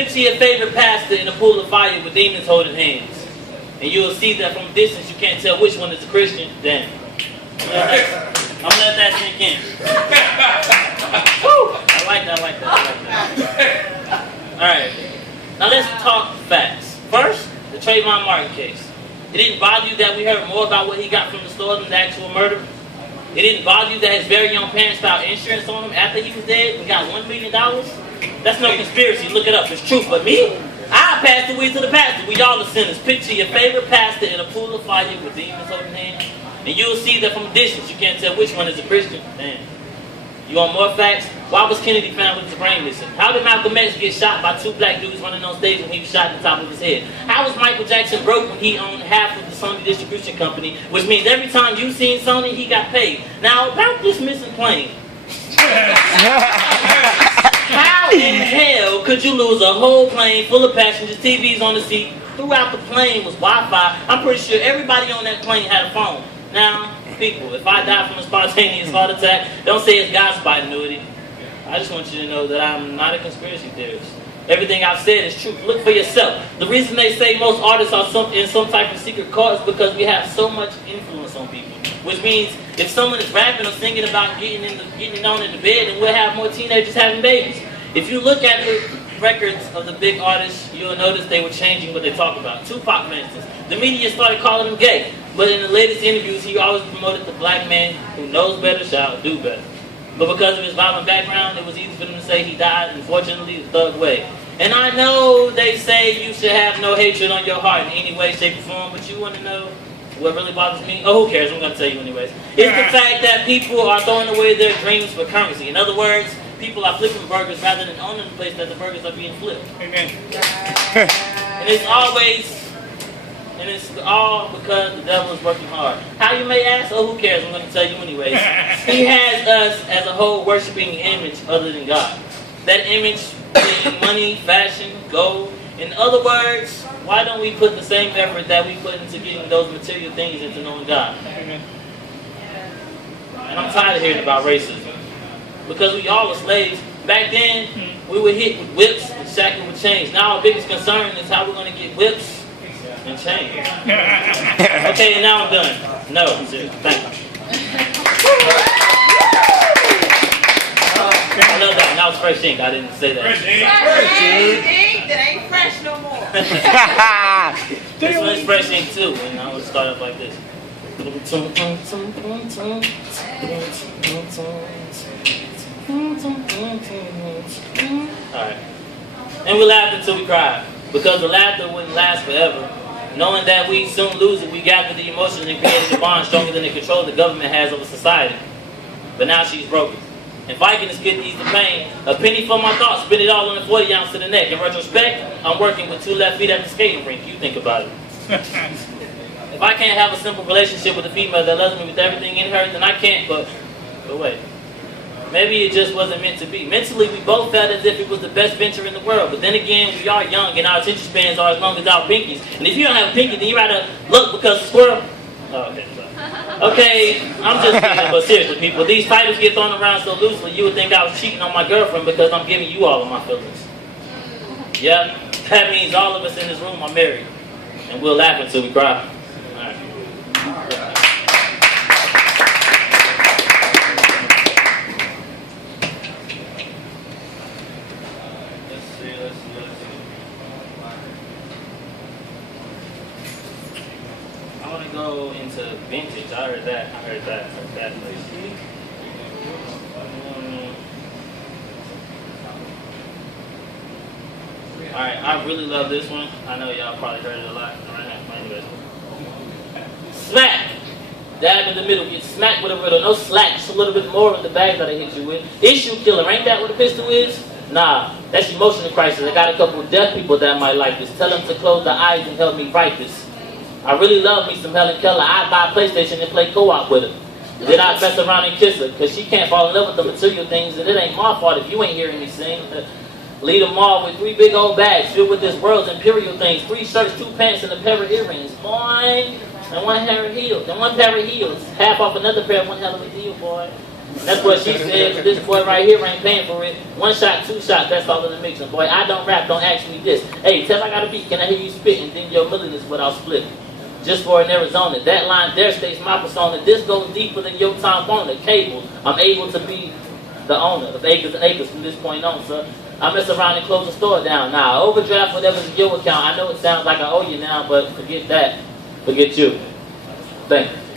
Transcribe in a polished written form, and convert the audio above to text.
Picture your favorite pastor in a pool of fire with demons holding hands. And you'll see that from a distance you can't tell which one is a Christian. Damn. I'm gonna let that sink in. Woo! I like that. Alright. Now let's talk facts. First, the Trayvon Martin case. It didn't bother you that we heard more about what he got from the store than the actual murder? It didn't bother you that his very young parents filed insurance on him after he was dead and got $1 million? That's no conspiracy. Look it up. It's truth. But me? I pass the weed to the pastor. We all are sinners. Picture your favorite pastor in a pool of fire with demons holding hands. And you'll see that from a distance you can't tell which one is a Christian. Damn. You want more facts? Why was Kennedy found with his brain missing? How did Malcolm X get shot by two black dudes running on stage when he was shot in the top of his head? How was Michael Jackson broke when he owned half of the Sony distribution company? Which means every time you seen Sony, he got paid. Now, about this missing plane. How in hell could you lose a whole plane full of passengers, TVs on the seat? Throughout the plane was Wi-Fi. I'm pretty sure everybody on that plane had a phone. Now, people, if I die from a spontaneous heart attack, don't say it's God's ingenuity. I just want you to know that I'm not a conspiracy theorist. Everything I've said is true. Look for yourself. The reason they say most artists are in some type of secret cult is because we have so much influence on people. Which means if someone is rapping or singing about getting it on in the bed, then we'll have more teenagers having babies. If you look at the records of the big artists, you'll notice they were changing what they talk about. Tupac, for instance, the media started calling him gay. But in the latest interviews, he always promoted the black man who knows better shall do better. But because of his violent background, it was easy for them to say he died, unfortunately, the thug way. And I know they say you should have no hatred on your heart in any way, shape, or form, but you want to know what really bothers me? Oh, who cares? I'm going to tell you anyways. It's the fact that people are throwing away their dreams for currency. In other words, people are flipping burgers rather than owning the place that the burgers are being flipped. Amen. And it's all because the devil is working hard. How you may ask? Oh, who cares? I'm going to tell you anyways. He has us as a whole worshiping an image other than God. That image being money, fashion, gold. In other words, why don't we put the same effort that we put into getting those material things into knowing God? And I'm tired of hearing about racism. Because we all were slaves. Back then, we were hit with whips and shackled with chains. Now our biggest concern is how we're going to get whips and change. Okay, and now I'm done. No, I'm serious. Thank you. I love that. That was fresh ink. I didn't say that. Fresh ink that ain't fresh no more. This one's fresh ink too, and I would start up like this. Alright. And we laughed until we cried. Because the laughter wouldn't last forever. Knowing that we soon lose it, we gathered the emotions and created a bond stronger than the control the government has over society. But now she's broken. And Vikings couldn't ease the pain. A penny for my thoughts, spin it all on the 40 ounce to the neck. In retrospect, I'm working with 2 left feet at the skating rink. You think about it. If I can't have a simple relationship with a female that loves me with everything in her, then I can't, but wait. Maybe it just wasn't meant to be. Mentally, we both felt as if it was the best venture in the world. But then again, we are young and our attention spans are as long as our pinkies. And if you don't have a pinky, then you rather look because of squirrel. Oh, okay, sorry. Okay, I'm just kidding, but seriously, people, these titles get thrown around so loosely, you would think I was cheating on my girlfriend because I'm giving you all of my feelings. Yep, that means all of us in this room are married. And we'll laugh until we cry. I want to go into vintage. I heard that. Alright, I really love this one. I know y'all probably heard it a lot. Anyways. Smack! Dab in the middle. Get smacked with a riddle. No slack. Just a little bit more in the bag that I hit you with. Issue killer. Ain't that what a pistol is? Nah. That's emotional crisis. I got a couple of deaf people that might like this. Tell them to close their eyes and help me write this. I really love me some Helen Keller. I'd buy a PlayStation and play co-op with her. Then I'd mess around and kiss her, because she can't fall in love with the material things, and it ain't my fault if you ain't hearing me sing. Lead them all with 3 big old bags filled with this world's imperial things. 3 shirts, 2 pants, and a pair of earrings. Boy, and 1 pair of heels. And 1 pair of heels. Half off another pair, 1 hell of a deal, boy. That's what she said, but this boy right here ain't paying for it. 1 shot, 2 shots, that's all in the mix. And boy, I don't rap, don't ask me this. Hey, tell I got a beat, can I hear you spit? And then your millions without split. Just for in Arizona. That line there states my persona. This goes deeper than your time on the cable. I'm able to be the owner of acres and acres from this point on, sir. I mess around and close the store down. Now, overdraft whatever's in your account. I know it sounds like I owe you now, but forget that. Forget you. Thank you.